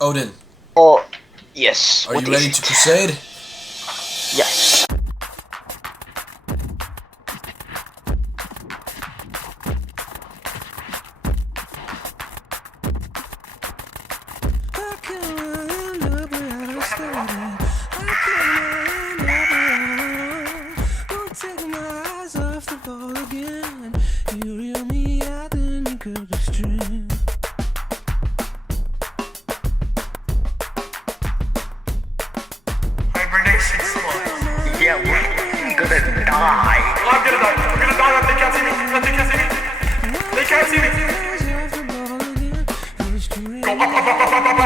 Odin, Oh, yes. are What you is ready it? to crusade? Yes. Hibernation slot. Yeah, we're gonna die. I'm gonna die. I'm gonna die. They can't see me. They can't see me. They can't see me. Go up, up, up, up, up, up,